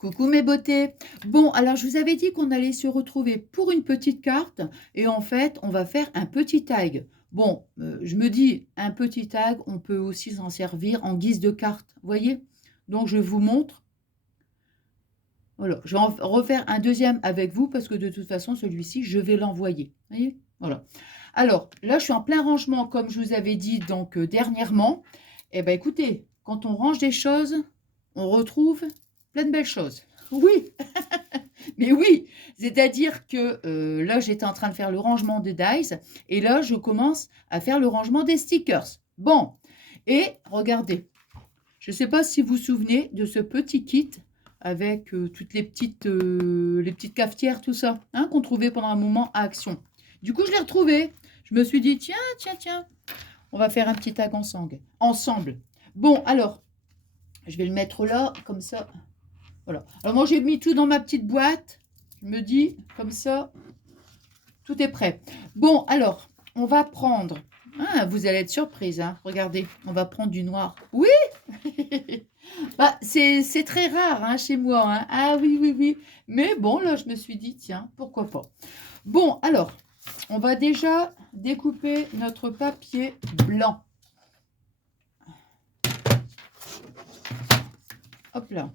Coucou mes beautés. Bon, alors je vous avais dit qu'on allait se retrouver pour une petite carte et en fait, on va faire un petit tag. Bon, je me dis, un petit tag, on peut aussi s'en servir en guise de carte, vous voyez? Donc je vous montre. Voilà, je vais en refaire un deuxième avec vous parce que de toute façon, celui-ci, je vais l'envoyer. Vous voyez? Voilà. Alors, là, je suis en plein rangement, comme je vous avais dit donc dernièrement. Eh bien, écoutez, quand on range des choses, on retrouve plein de belles choses. Oui, mais oui, c'est-à-dire que là, j'étais en train de faire le rangement des dies et là, je commence à faire le rangement des stickers. Bon, et regardez, je ne sais pas si vous vous souvenez de ce petit kit avec toutes les petites cafetières, tout ça, hein, qu'on trouvait pendant un moment à Action. Du coup, je l'ai retrouvé. Je me suis dit, tiens, tiens, tiens, on va faire un petit tag ensemble. Bon, alors, je vais le mettre là, comme ça. Voilà. Alors moi, j'ai mis tout dans ma petite boîte. Je me dis, comme ça, tout est prêt. Bon, alors, on va prendre... Ah, vous allez être surprise, hein. Regardez, on va prendre du noir. Oui. Bah, c'est très rare hein, chez moi. Hein. Ah oui, oui, oui. Mais bon, là, je me suis dit, tiens, pourquoi pas. Bon, alors, on va déjà découper notre papier blanc. Hop là.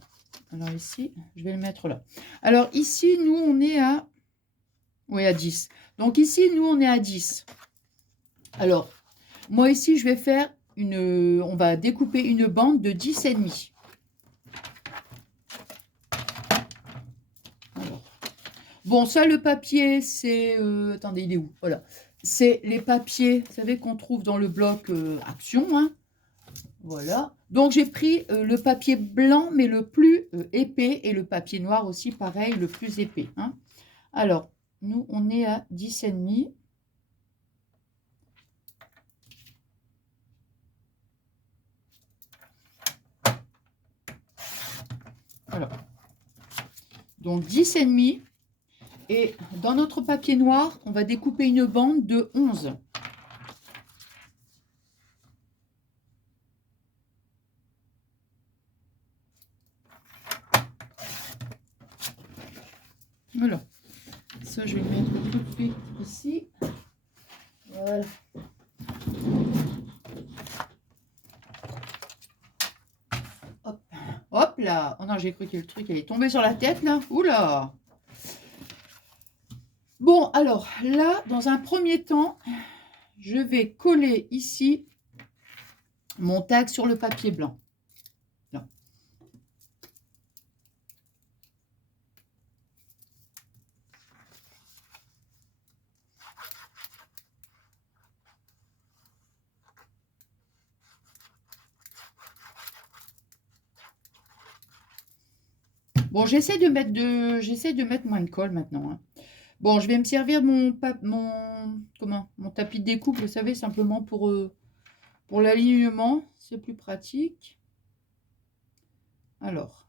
Alors ici, je vais le mettre là. Alors ici, nous, on est à... Oui, à 10. Donc ici, nous, on est à 10. Alors, moi ici, je vais faire une... On va découper une bande de 10,5. Bon, ça, le papier, c'est... attendez, il est où? Voilà. C'est les papiers, vous savez, qu'on trouve dans le bloc Action. Hein. Voilà. Donc, j'ai pris le papier blanc, mais le plus épais, et le papier noir aussi, pareil, le plus épais. Hein. Alors, nous, on est à 10,5. Voilà. Donc, 10,5. Et dans notre papier noir, on va découper une bande de 11. Voilà. Ça, je vais le mettre tout de suite ici. Voilà. Hop. Hop là. Oh non, j'ai cru que le truc allait tomber sur la tête, là. Oula. Bon, alors, là, dans un premier temps, je vais coller ici mon tag sur le papier blanc. Là. Bon, j'essaie de mettre moins de colle maintenant. Hein. Bon, je vais me servir de mon tapis de découpe, vous savez, simplement pour l'alignement. C'est plus pratique. Alors.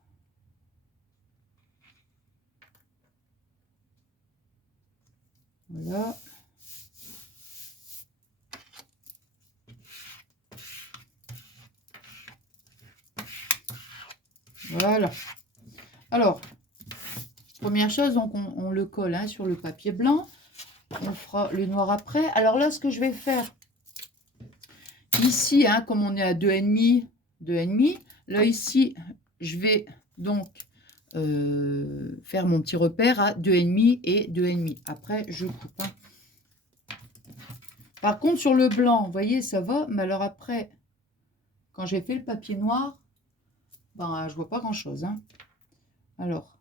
Voilà. Voilà. Alors, première chose, donc on le colle hein, sur le papier blanc. On fera le noir après. Alors là, ce que je vais faire ici, hein, comme on est à 2,5, là ici, je vais donc faire mon petit repère à 2,5 et 2,5. Après, je coupe. Hein. Par contre, sur le blanc, vous voyez, ça va. Mais alors après, quand j'ai fait le papier noir, ben, je vois pas grand-chose. Hein. Alors,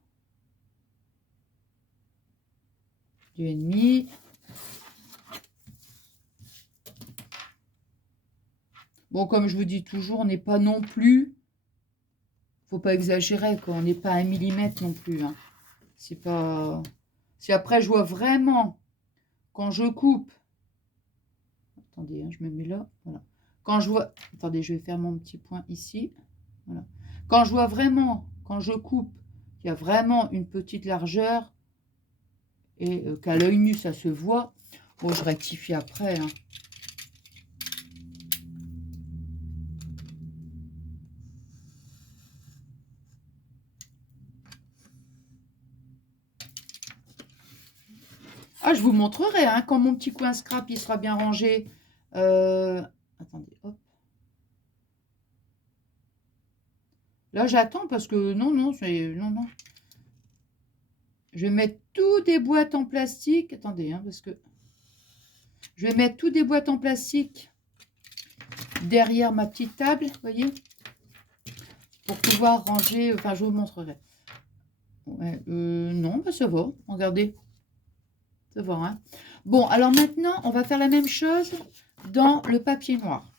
2,5. Bon, comme je vous dis toujours, on n'est pas non plus... Faut pas exagérer, quoi. On n'est pas à 1 millimètre non plus. Hein. C'est pas... Si après, je vois vraiment, quand je coupe... Attendez, hein, je me mets là. Voilà. Quand je vois... Attendez, je vais faire mon petit point ici. Voilà. Quand je vois vraiment, quand je coupe, qu'il y a vraiment une petite largeur et qu'à l'œil nu, ça se voit, bon, je rectifie après. Hein. Ah, je vous montrerai, hein, quand mon petit coin scrap, il sera bien rangé. Attendez, hop. Là, j'attends parce que non, non, non, non. Je vais mettre tout des boîtes en plastique. Attendez, hein, parce que je vais mettre tout des boîtes en plastique derrière ma petite table, vous voyez, pour pouvoir ranger. Enfin, je vous montrerai. Ouais, non, bah, ça va. Regardez, ça va, hein. Bon, alors maintenant, on va faire la même chose dans le papier noir.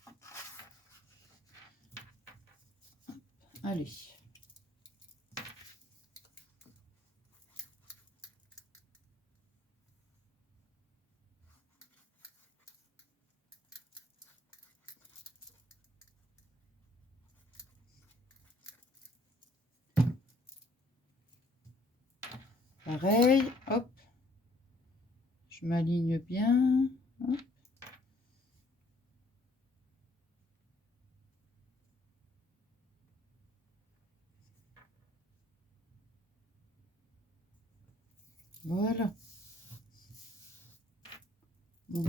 Allez. Pareil, hop. Je m'aligne bien. Hop. Voilà. Mon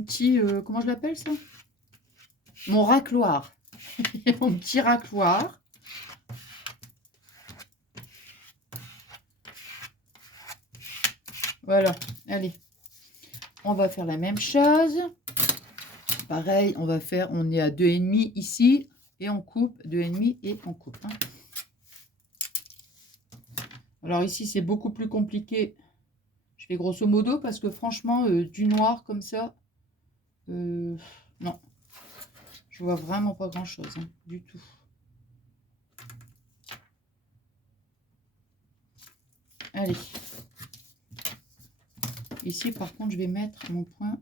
petit, comment je l'appelle ça? Mon racloir. Mon petit racloir. Voilà, allez. On va faire la même chose. Pareil, on va faire, on est à 2,5 ici. Et on coupe 2,5 et on coupe. Hein. Alors ici, c'est beaucoup plus compliqué. Je fais grosso modo parce que franchement, du noir comme ça, non. Je vois vraiment pas grand-chose, hein, du tout. Allez. Ici, par contre, je vais mettre mon point.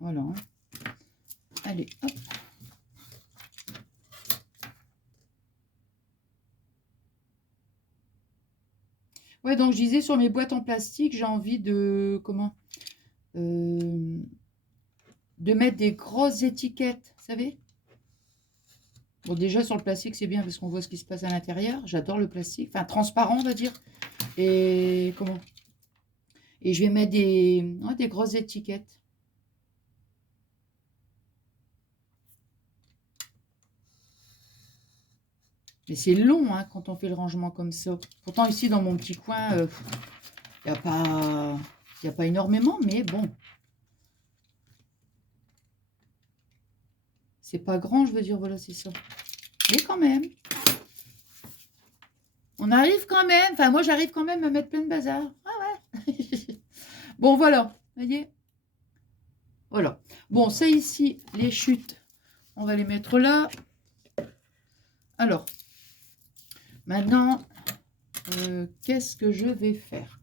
Voilà. Hein. Allez, hop. Ouais, donc je disais sur mes boîtes en plastique, j'ai envie de... Comment de mettre des grosses étiquettes, vous savez? Bon, déjà, sur le plastique, c'est bien parce qu'on voit ce qui se passe à l'intérieur. J'adore le plastique. Enfin, transparent, on va dire. Et comment? Et je vais mettre des grosses étiquettes. Mais c'est long, hein, quand on fait le rangement comme ça. Pourtant, ici, dans mon petit coin, il n'y a pas énormément, mais bon. C'est pas grand, je veux dire, voilà, c'est ça. Mais quand même. On arrive quand même. Enfin, moi, j'arrive quand même à mettre plein de bazar. Ah ouais. Bon, voilà. Vous voyez? Voilà. Bon, ça ici, les chutes, on va les mettre là. Alors, maintenant, qu'est-ce que je vais faire?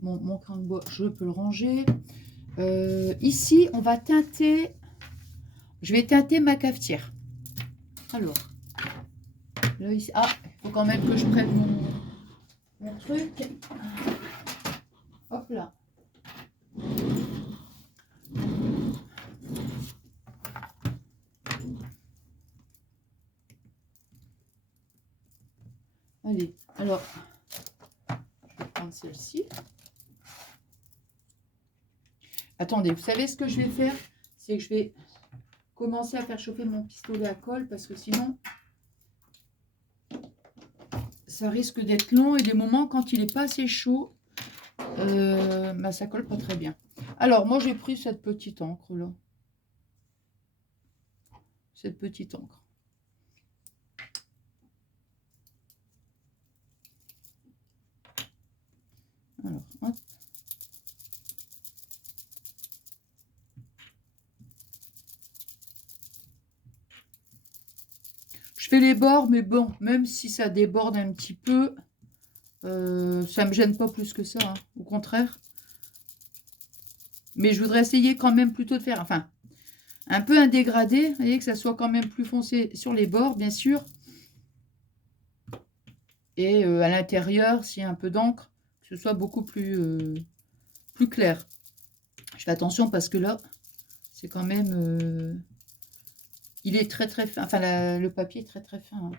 Mon crayon de bois, je peux le ranger. Ici, on va teinter. Je vais teinter ma cafetière. Alors, là, ici. Ah, il faut quand même que je prenne mon truc. Hop là. Allez, alors, je vais prendre celle-ci. Attendez, vous savez ce que je vais faire? C'est que je vais commencer à faire chauffer mon pistolet à colle parce que sinon, ça risque d'être long et des moments quand il n'est pas assez chaud, bah, ça colle pas très bien. Alors, moi, j'ai pris cette petite encre là. Cette petite encre. Alors, hop. Je fais les bords, mais bon, même si ça déborde un petit peu, ça me gêne pas plus que ça, hein, au contraire. Mais je voudrais essayer quand même plutôt de faire, enfin, un peu un dégradé, vous voyez, que ça soit quand même plus foncé sur les bords, bien sûr. Et à l'intérieur, s'il y a un peu d'encre, que ce soit beaucoup plus clair. Je fais attention parce que là, c'est quand même... il est très très fin, enfin le papier est très très fin. Hein.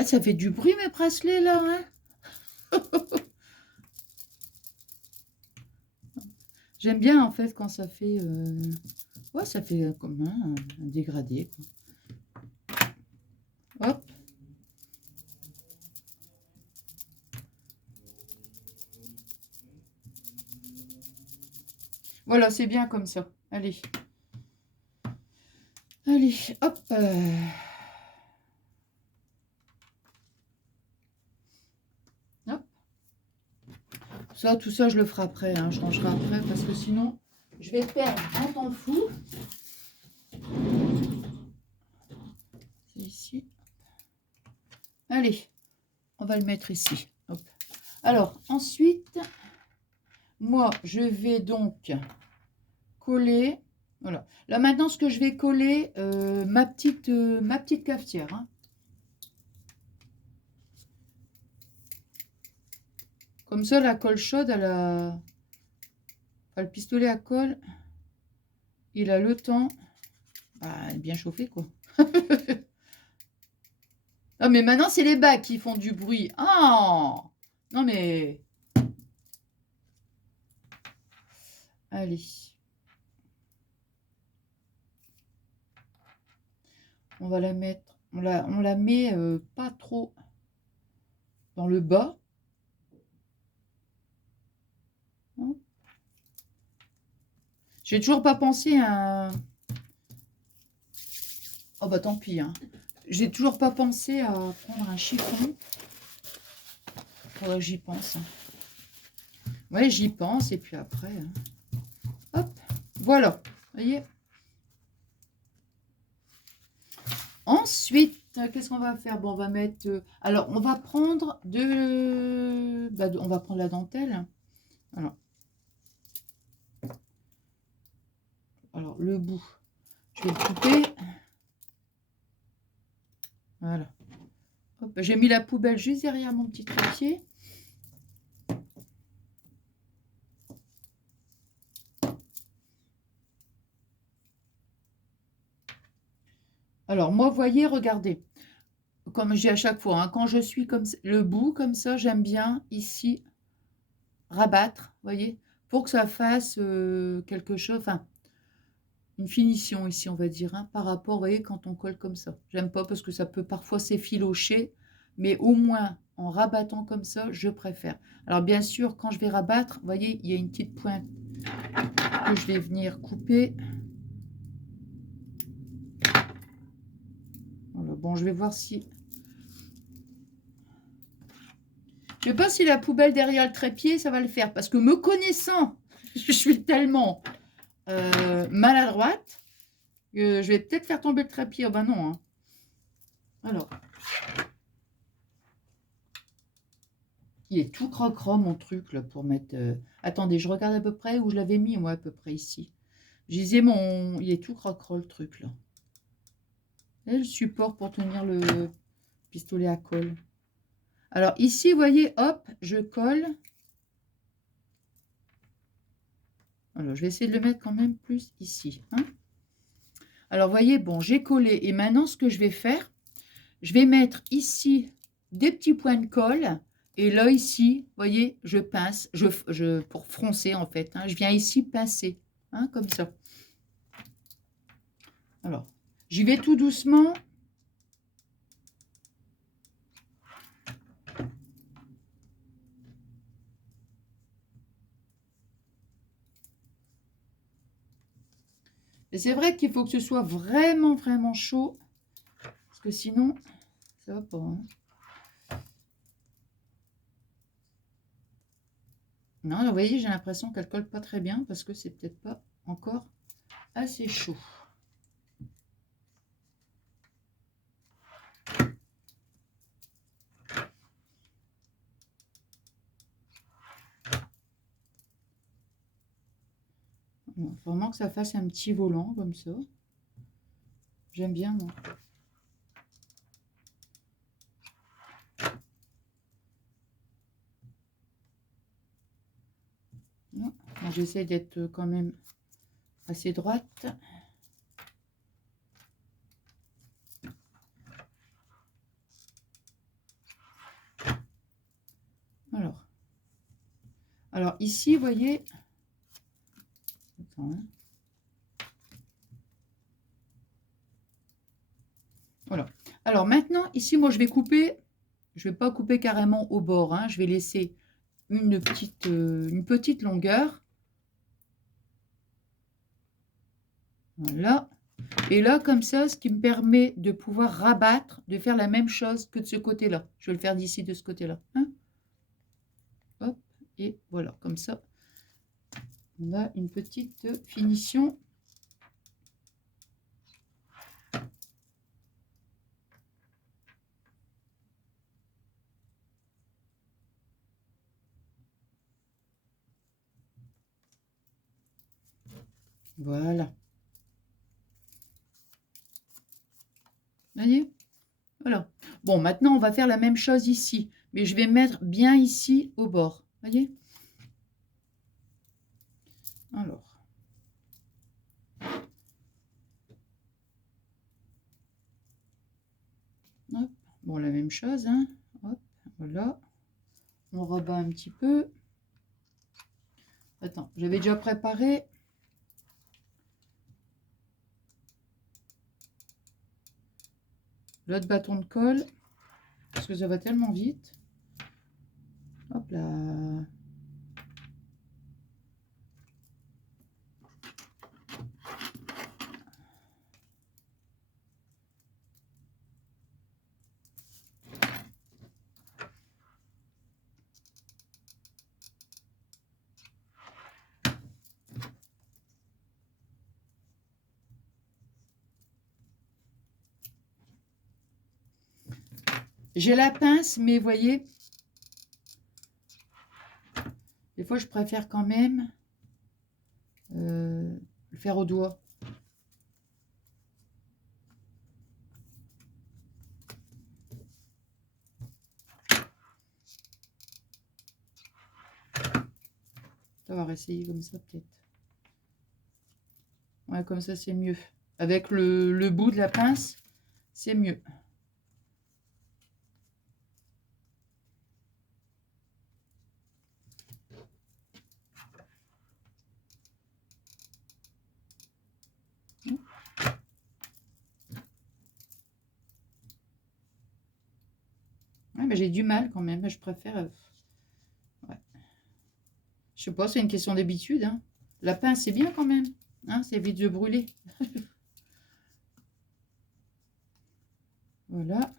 Ah, ça fait du bruit mes bracelets là, hein. J'aime bien en fait quand ça fait... Ouais, ça fait comme un dégradé, quoi. Hop. Voilà, c'est bien comme ça. Allez. Allez, hop. Hop. Ça, tout ça, je le ferai après. Hein. Je rangerai après parce que sinon, je vais perdre un temps fou. C'est ici. Allez, on va le mettre ici. Hop. Alors, ensuite, moi, je vais donc coller. Voilà. Là, maintenant, ce que je vais coller, ma petite cafetière. Hein. Comme ça, la colle chaude, elle a... Enfin, le pistolet à colle, il a le temps... Bah, elle est bien chauffée, quoi. Non, mais maintenant, c'est les bacs qui font du bruit. Ah! Non, mais... Allez. On va la mettre... On la met pas trop dans le bas. J'ai toujours pas pensé à... Oh bah tant pis. Hein. J'ai toujours pas pensé à prendre un chiffon. Faudrait que j'y pense. Ouais, j'y pense et puis après... Hop, voilà. Vous voyez? Ensuite, qu'est-ce qu'on va faire? Bon, on va mettre... alors, on va prendre on va prendre la dentelle. Alors, le bout, je vais le couper. Voilà. J'ai mis la poubelle juste derrière mon petit trépied. Alors, moi, voyez, regardez. Comme je dis à chaque fois, hein, quand je suis comme le bout, comme ça, j'aime bien ici rabattre, voyez, pour que ça fasse quelque chose, enfin, une finition ici, on va dire, hein, par rapport, vous voyez, quand on colle comme ça. J'aime pas parce que ça peut parfois s'effilocher, mais au moins, en rabattant comme ça, je préfère. Alors, bien sûr, quand je vais rabattre, vous voyez, il y a une petite pointe que je vais venir couper. Voilà, bon, je vais voir si... Je sais pas si la poubelle derrière le trépied, ça va le faire. Parce que me connaissant, je suis tellement maladroite que je vais peut-être faire tomber le trépied. Oh ben non. Hein. Alors. Il est tout crocra mon truc là pour mettre... Attendez, je regarde à peu près où je l'avais mis, moi, à peu près ici. Je disais mon... Il est tout crocra le truc là. Et le support pour tenir le pistolet à colle. Alors ici, vous voyez, hop, je colle. Alors, je vais essayer de le mettre quand même plus ici. Hein. Alors, vous voyez, bon, j'ai collé. Et maintenant, ce que je vais faire, je vais mettre ici des petits points de colle. Et là, ici, vous voyez, je pince. Pour froncer, en fait. Hein, je viens ici pincer. Hein, comme ça. Alors, j'y vais tout doucement. Et c'est vrai qu'il faut que ce soit vraiment, vraiment chaud. Parce que sinon, ça va pas. Hein. Non, vous voyez, j'ai l'impression qu'elle colle pas très bien. Parce que c'est peut-être pas encore assez chaud. Il faut vraiment que ça fasse un petit volant comme ça. J'aime bien, moi. J'essaie d'être quand même assez droite. Alors ici, vous voyez... Attends, hein. Voilà. Alors maintenant, ici, moi, je vais couper. Je ne vais pas couper carrément au bord, hein. Je vais laisser une petite longueur. Voilà. Et là, comme ça, ce qui me permet de pouvoir rabattre, de faire la même chose que de ce côté-là. Je vais le faire d'ici, de ce côté-là. Hein. Hop, et voilà, comme ça, on a une petite finition. Voilà. Vous voyez? Voilà. Bon, maintenant, on va faire la même chose ici. Mais je vais mettre bien ici au bord. Vous voyez? Alors. Hop. Bon, la même chose. Hein. Hop, voilà. On rebat un petit peu. Attends, j'avais déjà préparé. L'autre bâton de colle. Parce que ça va tellement vite. Hop là. J'ai la pince, mais vous voyez, des fois je préfère quand même le faire au doigt. On va essayer comme ça peut-être. Ouais, comme ça c'est mieux. Avec le bout de la pince, c'est mieux. Ouais, mais j'ai du mal quand même. Je préfère. Ouais. Je sais pas, c'est une question d'habitude. Hein. La pince, c'est bien quand même. Hein, ça évite de brûler. Voilà.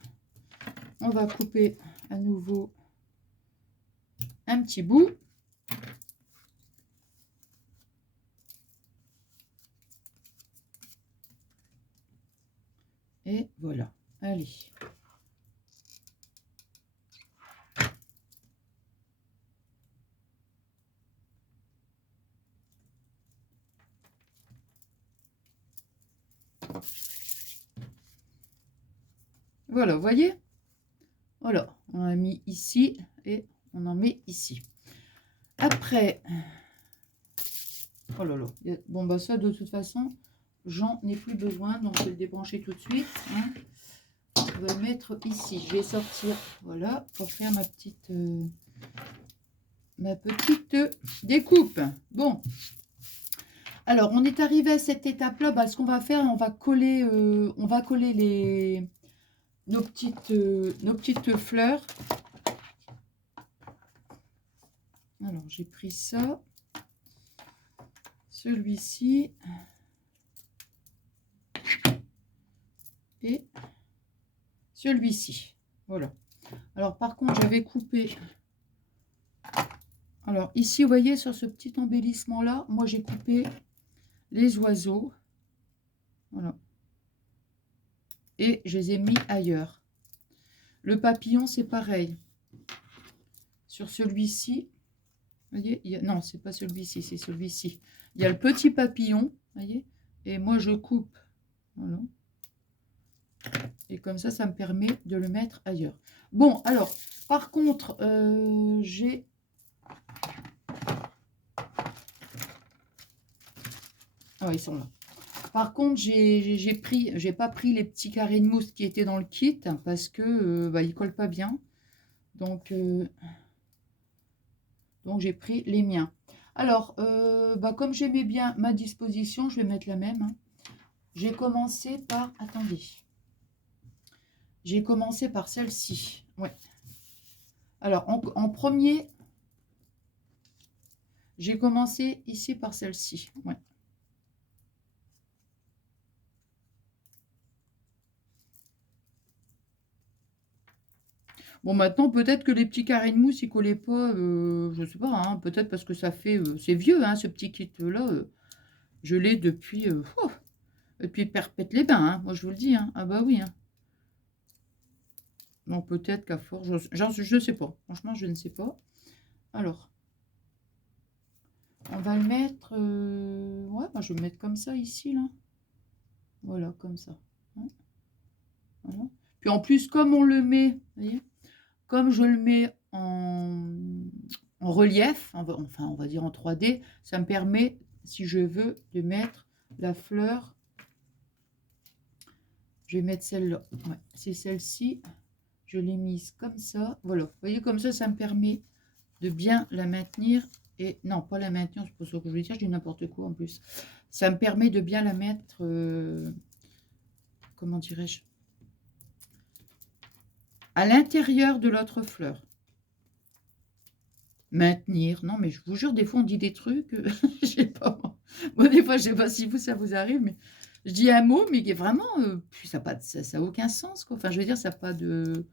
On va couper à nouveau un petit bout. Et voilà. Allez. Voilà, vous voyez? Voilà, on a mis ici et on en met ici. Après, oh là là, bon bah ça de toute façon, j'en ai plus besoin, donc je vais le débrancher tout de suite. Hein. Je vais le mettre ici. Je vais sortir, voilà, pour faire ma petite découpe. Bon, alors on est arrivé à cette étape-là. Bah, ce qu'on va faire, on va coller nos petites fleurs. Alors j'ai pris ça, celui-ci et celui-ci. Voilà. Alors par contre, j'avais coupé. Alors ici, vous voyez, sur ce petit embellissement là, moi j'ai coupé les oiseaux. Voilà. Et je les ai mis ailleurs. Le papillon, c'est pareil. Sur celui-ci, vous voyez, non, c'est pas celui-ci, c'est celui-ci. Il y a le petit papillon, vous voyez, et moi je coupe. Voilà. Et comme ça me permet de le mettre ailleurs. Bon, alors, par contre, j'ai... Ah ouais, ils sont là. Par contre, j'ai pas pris les petits carrés de mousse qui étaient dans le kit parce que bah, ils collent pas bien. Donc, Donc, j'ai pris les miens. Alors, bah, comme j'aimais bien ma disposition, je vais mettre la même, hein. J'ai commencé par... Attendez. J'ai commencé par celle-ci. Ouais. Alors, en premier, j'ai commencé ici par celle-ci. Ouais. Bon, maintenant, peut-être que les petits carrés de mousse, ils collaient pas, je sais pas, hein, peut-être parce que ça fait... c'est vieux, hein, ce petit kit-là. Je l'ai depuis... depuis perpète les bains, hein, moi, je vous le dis. Hein. Ah bah oui. Hein. Donc, peut-être qu'à force... je sais pas. Franchement, je ne sais pas. Alors, on va le mettre... ouais, bah, je vais le mettre comme ça, ici, là. Voilà, comme ça. Hein, voilà. Puis, en plus, comme on le met... Vous voyez, comme je le mets en relief, enfin on va dire en 3D, ça me permet, si je veux, de mettre la fleur. Je vais mettre celle-là. Ouais, c'est celle-ci. Je l'ai mise comme ça. Voilà. Vous voyez, comme ça me permet de bien la maintenir. Et non, pas la maintenir, c'est pas ça que je voulais dire, je dis n'importe quoi en plus. Ça me permet de bien la mettre, comment dirais-je, à l'intérieur de l'autre fleur. Maintenir. Non, mais je vous jure, des fois, on dit des trucs, je sais pas. Moi, des fois, je sais pas si vous, ça vous arrive, mais je dis un mot, mais qui est vraiment, puis ça n'a aucun sens, quoi. Enfin, je veux dire, ça n'a pas de...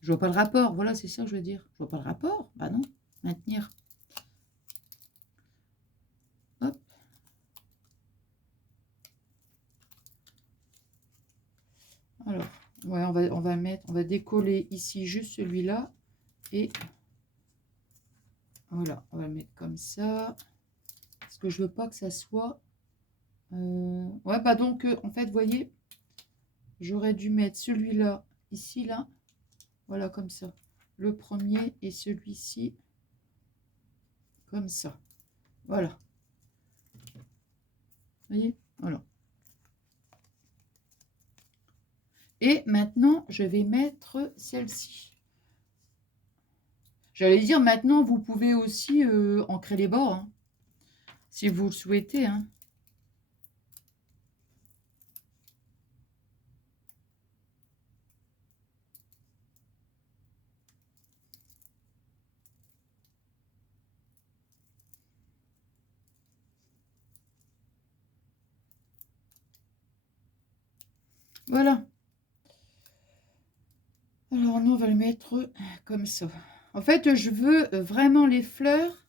Je vois pas le rapport. Voilà, c'est ça que je veux dire. Je vois pas le rapport. Bah non, maintenir. Hop. Alors, ouais, on va mettre, on va décoller ici juste celui-là. Et voilà, on va le mettre comme ça. Parce que je veux pas que ça soit... ouais, bah donc, en fait, vous voyez, j'aurais dû mettre celui-là, ici, là. Voilà, comme ça. Le premier et celui-ci, comme ça. Voilà. Vous voyez? Voilà. Et maintenant, je vais mettre celle-ci. J'allais dire, maintenant, vous pouvez aussi ancrer les bords, hein, si vous le souhaitez. Hein. Voilà. Alors, nous, on va le mettre comme ça. En fait, je veux vraiment les fleurs,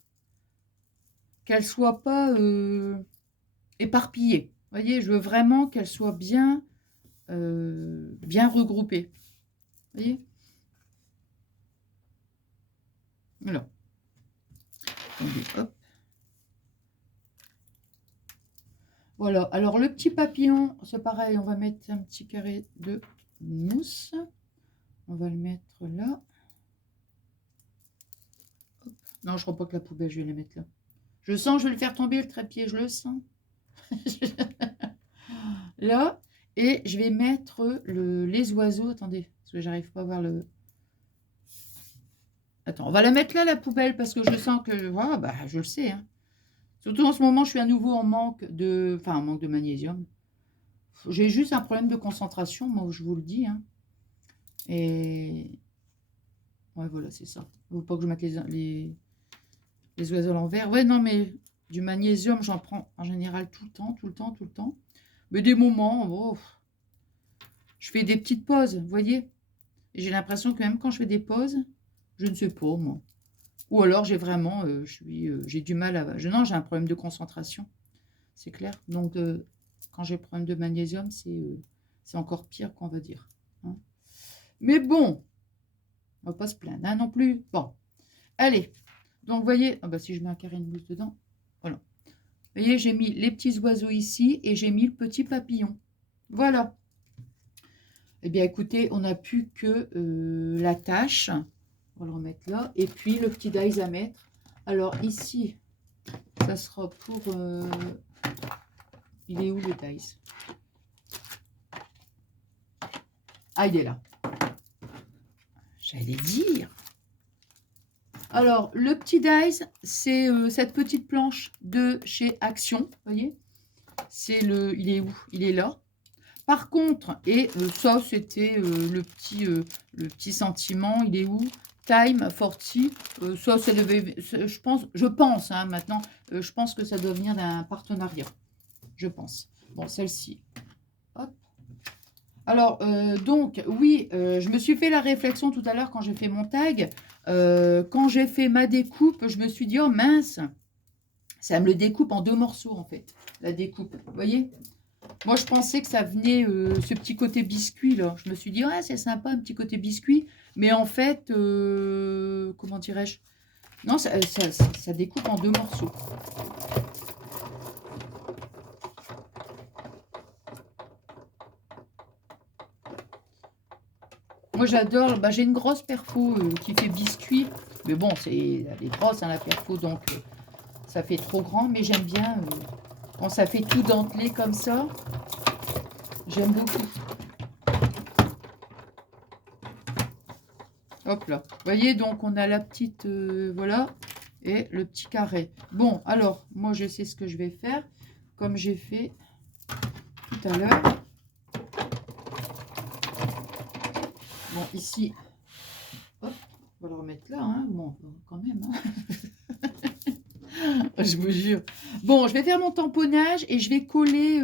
qu'elles ne soient pas éparpillées. Vous voyez, je veux vraiment qu'elles soient bien, bien regroupées. Vous voyez? Voilà. Attendez, hop. Voilà. Alors, le petit papillon, c'est pareil. On va mettre un petit carré de mousse. On va le mettre là. Hop. Non, je crois pas que la poubelle, je vais la mettre là. Je sens, je vais le faire tomber le trépied, je le sens. Là, et je vais mettre les oiseaux. Attendez, parce que j'arrive pas à voir le... Attends, on va la mettre là, la poubelle, parce que je sens que... Voilà, bah, je le sais. Hein. Surtout en ce moment, je suis à nouveau en manque de... Enfin, en manque de magnésium. J'ai juste un problème de concentration, moi, je vous le dis. Hein. Et... Ouais, voilà, c'est ça. Il ne faut pas que je mette les oiseaux à l'envers. Ouais, non, mais du magnésium, j'en prends en général tout le temps, tout le temps, tout le temps. Mais des moments, oh, je fais des petites pauses, vous voyez. Et j'ai l'impression que même quand je fais des pauses, je ne sais pas, moi. Ou alors j'ai vraiment, j'ai du mal à... non, j'ai un problème de concentration, c'est clair. Donc, quand j'ai un problème de magnésium, c'est encore pire, qu'on va dire. Hein. Mais bon, on va pas se plaindre, hein, non plus. Bon, allez. Donc, vous voyez, ah bah, si je mets un carré de mousse dedans, voilà. Vous voyez, j'ai mis les petits oiseaux ici et j'ai mis le petit papillon. Voilà. Eh bien, écoutez, on n'a plus que la tâche. On va le remettre là. Et puis, le petit dies à mettre. Alors, ici, ça sera pour... il est où, le dies? Ah, il est là. J'allais dire. Alors, le petit dies, c'est cette petite planche de chez Action, vous voyez? C'est le, il est où? Il est là. Par contre, et ça, c'était le petit sentiment, il est où? Time 40, ça, ça devait, je pense, hein, maintenant, je pense que ça doit venir d'un partenariat, je pense. Bon, celle-ci, hop. Alors, donc, oui, je me suis fait la réflexion tout à l'heure quand j'ai fait mon tag. Quand j'ai fait ma découpe, je me suis dit, oh mince, ça me le découpe en 2 morceaux, en fait, la découpe. Vous voyez? Moi, je pensais que ça venait, ce petit côté biscuit, là. Je me suis dit, ouais, c'est sympa, un petit côté biscuit. Mais en fait, comment dirais-je? Non, ça découpe en 2 morceaux. Moi, j'adore. Bah, j'ai une grosse perfo qui fait biscuit. Mais bon, elle est grosse, hein, la perfo, donc ça fait trop grand. Mais j'aime bien quand ça fait tout dentelé comme ça. J'aime beaucoup. Hop là. Vous voyez, donc on a la petite, voilà, et le petit carré. Bon, alors, moi, je sais ce que je vais faire, comme j'ai fait tout à l'heure. Bon, ici, hop, on va le remettre là, hein. Bon, quand même, hein. Je vous jure. Bon, je vais faire mon tamponnage et je vais coller...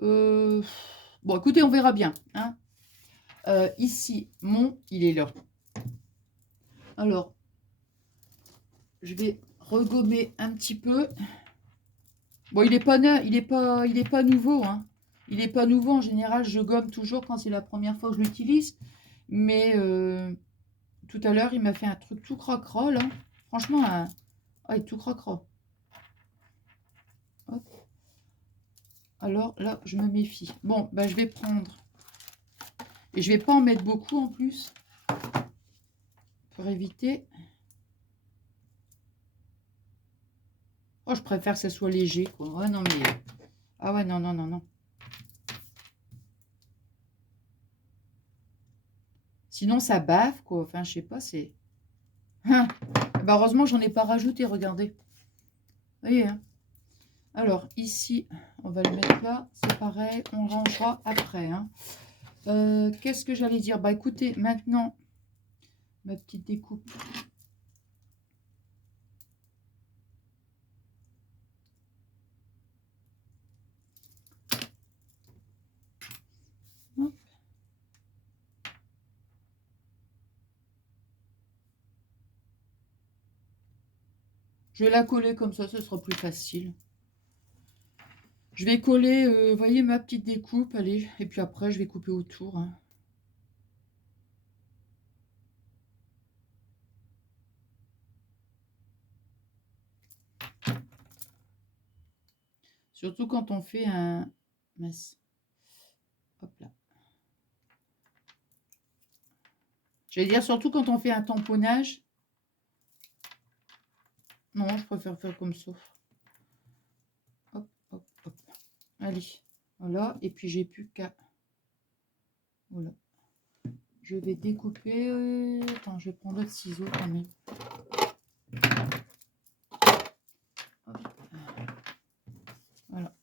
bon, écoutez, on verra bien, hein. Ici, il est là. Alors, je vais regommer un petit peu. Bon, il est pas nouveau, hein. Il est pas nouveau. En général, je gomme toujours quand c'est la première fois que je l'utilise. Mais tout à l'heure, il m'a fait un truc tout cracra, là. Franchement, il est tout cracra. Hop. Alors là, je me méfie. Bon, bah, je vais prendre. Et je vais pas en mettre beaucoup en plus. Pour éviter. Oh, je préfère que ça soit léger, quoi. Ouais, non, mais... Ah ouais, non, non, non, non. Sinon, ça bave, quoi. Enfin, je sais pas, c'est... Hein. Bah, heureusement, j'en ai pas rajouté, regardez. Vous voyez, hein. Alors, ici, on va le mettre là. C'est pareil, on rangera après, hein. Qu'est-ce que j'allais dire? Bah, écoutez, maintenant, ma petite découpe. Hop. Je vais la coller comme ça, ce sera plus facile. Je vais coller, vous voyez, ma petite découpe, allez. Et puis après, je vais couper autour, hein. Surtout quand on fait un... Mince. Hop là. J'allais dire, surtout quand on fait un tamponnage. Non, je préfère faire comme ça. Hop, hop, hop. Allez, voilà. Et puis, j'ai plus qu'à... Voilà. Je vais découper... Attends, je vais prendre d'autres ciseaux quand même. Hop. Voilà.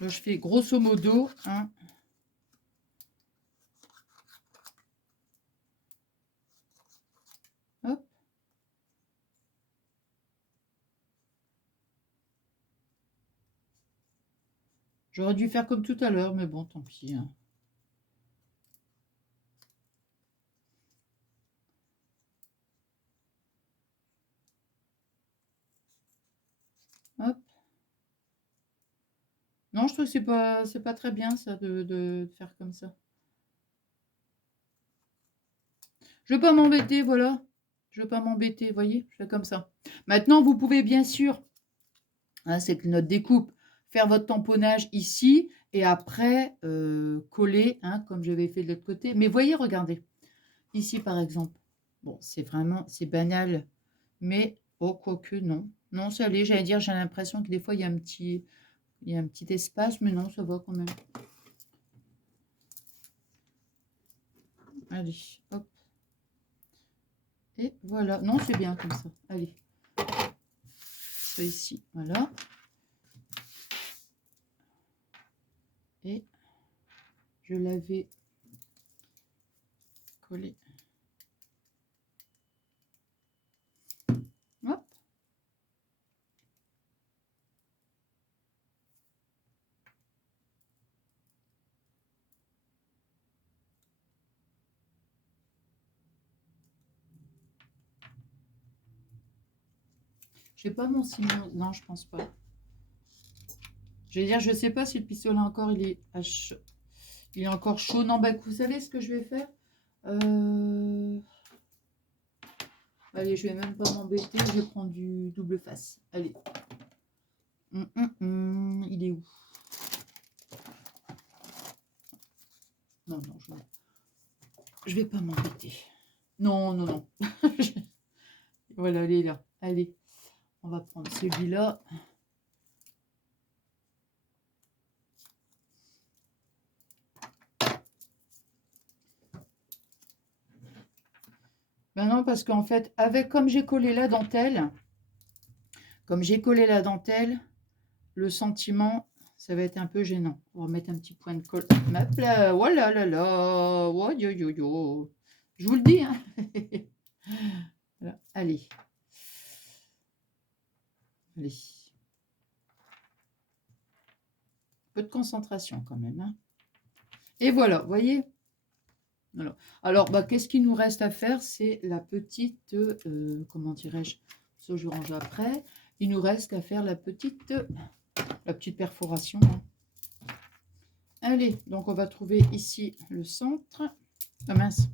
Là, je fais grosso modo, hein. Hop. J'aurais dû faire comme tout à l'heure, mais bon, tant pis, hein. Hop. Non, je trouve que c'est pas très bien, ça, de faire comme ça. Je veux pas m'embêter, voilà. Je veux pas m'embêter, voyez, je fais comme ça. Maintenant, vous pouvez bien sûr, hein, c'est que notre découpe, faire votre tamponnage ici et après coller, hein, comme j'avais fait de l'autre côté. Mais voyez, regardez, ici par exemple. Bon, c'est vraiment, c'est banal, mais oh, quoique non. Non, ça allait, j'allais dire, j'ai l'impression que des fois, il y a un petit espace, mais non, ça va quand même. Allez, hop. Et voilà. Non, c'est bien comme ça. Allez. Ça ici, voilà. Et je l'avais collé. Hop. J'ai pas mon ciment. Non, je pense pas. Je vais dire, je sais pas si le pistolet encore il est il est encore chaud. Non, bah vous savez ce que je vais faire. Allez, je vais même pas m'embêter. Je vais prendre du double face. Allez. Il est où? Non, non, je vais pas m'embêter. Non, non, non. Voilà, elle est là. Allez, on va prendre celui-là. Ben non, parce qu'en fait, comme j'ai collé la dentelle, le sentiment, ça va être un peu gênant. On va mettre un petit point de colle. Hop là, voilà, là, là, oh, yo, yo, yo. Je vous le dis, hein. Voilà. Allez. Allez. Peu de concentration quand même, hein. Et voilà, vous voyez. Alors, bah, qu'est-ce qu'il nous reste à faire? C'est la petite, comment dirais-je, ça je range après. Il nous reste qu'à faire la petite perforation, hein. Allez, donc on va trouver ici le centre. Ah mince.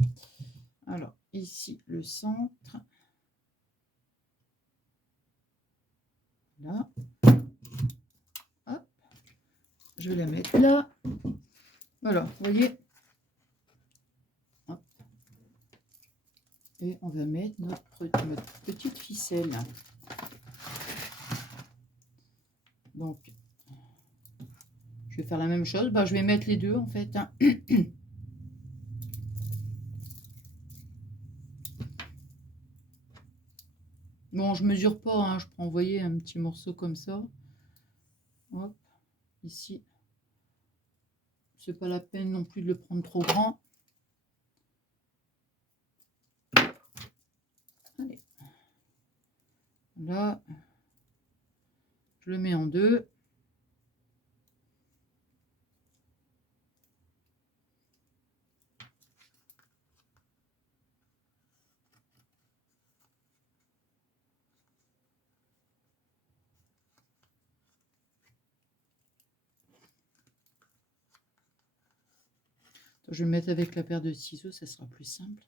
Alors, ici le centre. Là. Hop. Je vais la mettre là. Voilà, vous voyez. Hop. Et on va mettre notre petite ficelle. Donc, je vais faire la même chose. Bah, je vais mettre les deux en fait, hein. Bon, je mesure pas, hein. Je prends, vous voyez, un petit morceau comme ça. Hop, ici. C'est pas la peine non plus de le prendre trop grand. Allez. Là, je le mets en deux. Je vais le mettre avec la paire de ciseaux, ça sera plus simple.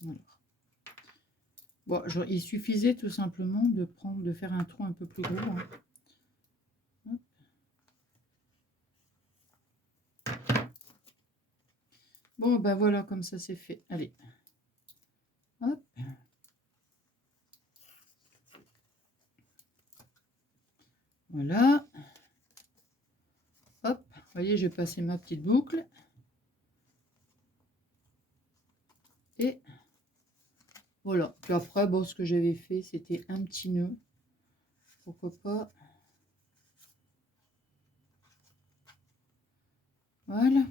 Voilà. Bon, il suffisait tout simplement de faire un trou un peu plus gros, hein. Bon, ben voilà, comme ça c'est fait. Allez. Hop. Voilà. Hop. Vous voyez, j'ai passé ma petite boucle. Et voilà. Puis après, bon, ce que j'avais fait, c'était un petit nœud. Pourquoi pas. Voilà.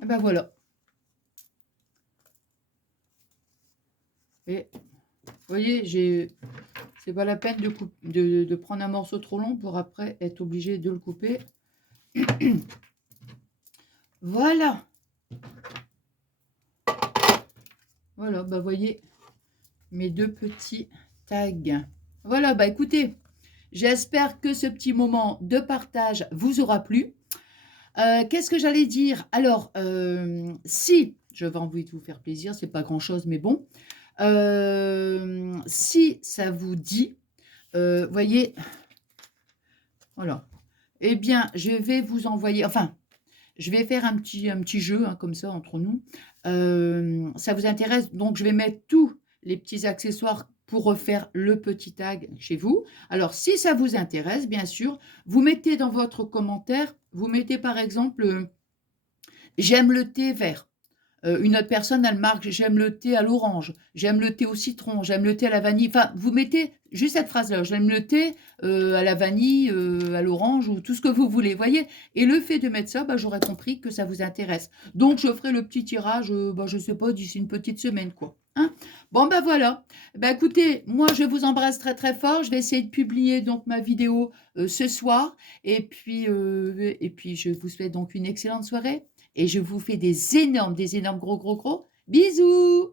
Et ben voilà. Et vous voyez, c'est pas la peine de prendre un morceau trop long pour après être obligé de le couper. Voilà. Voilà, bah voyez mes deux petits tags. Voilà, bah écoutez, j'espère que ce petit moment de partage vous aura plu. Qu'est-ce que j'allais dire? Alors, si je vais envie de vous faire plaisir, c'est pas grand-chose, mais bon, si ça vous dit, voyez, voilà, eh bien, je vais vous envoyer enfin, je vais faire un petit jeu, hein, comme ça entre nous. Ça vous intéresse? Donc je vais mettre tous les petits accessoires pour refaire le petit tag chez vous. Alors si ça vous intéresse, bien sûr, vous mettez dans votre commentaire, vous mettez par exemple, «J'aime le thé vert». Une autre personne, elle marque: «J'aime le thé à l'orange, j'aime le thé au citron, j'aime le thé à la vanille». Enfin, vous mettez juste cette phrase-là: «J'aime le thé, à la vanille, à l'orange» ou tout ce que vous voulez, voyez? Et le fait de mettre ça, bah, j'aurais compris que ça vous intéresse. Donc je ferai le petit tirage, bah, je sais pas, d'ici une petite semaine, quoi, hein? Bon, bah, voilà. Bah, écoutez, moi, je vous embrasse très, très fort. Je vais essayer de publier donc ma vidéo, ce soir et puis je vous souhaite donc une excellente soirée et je vous fais des énormes gros, gros, gros bisous!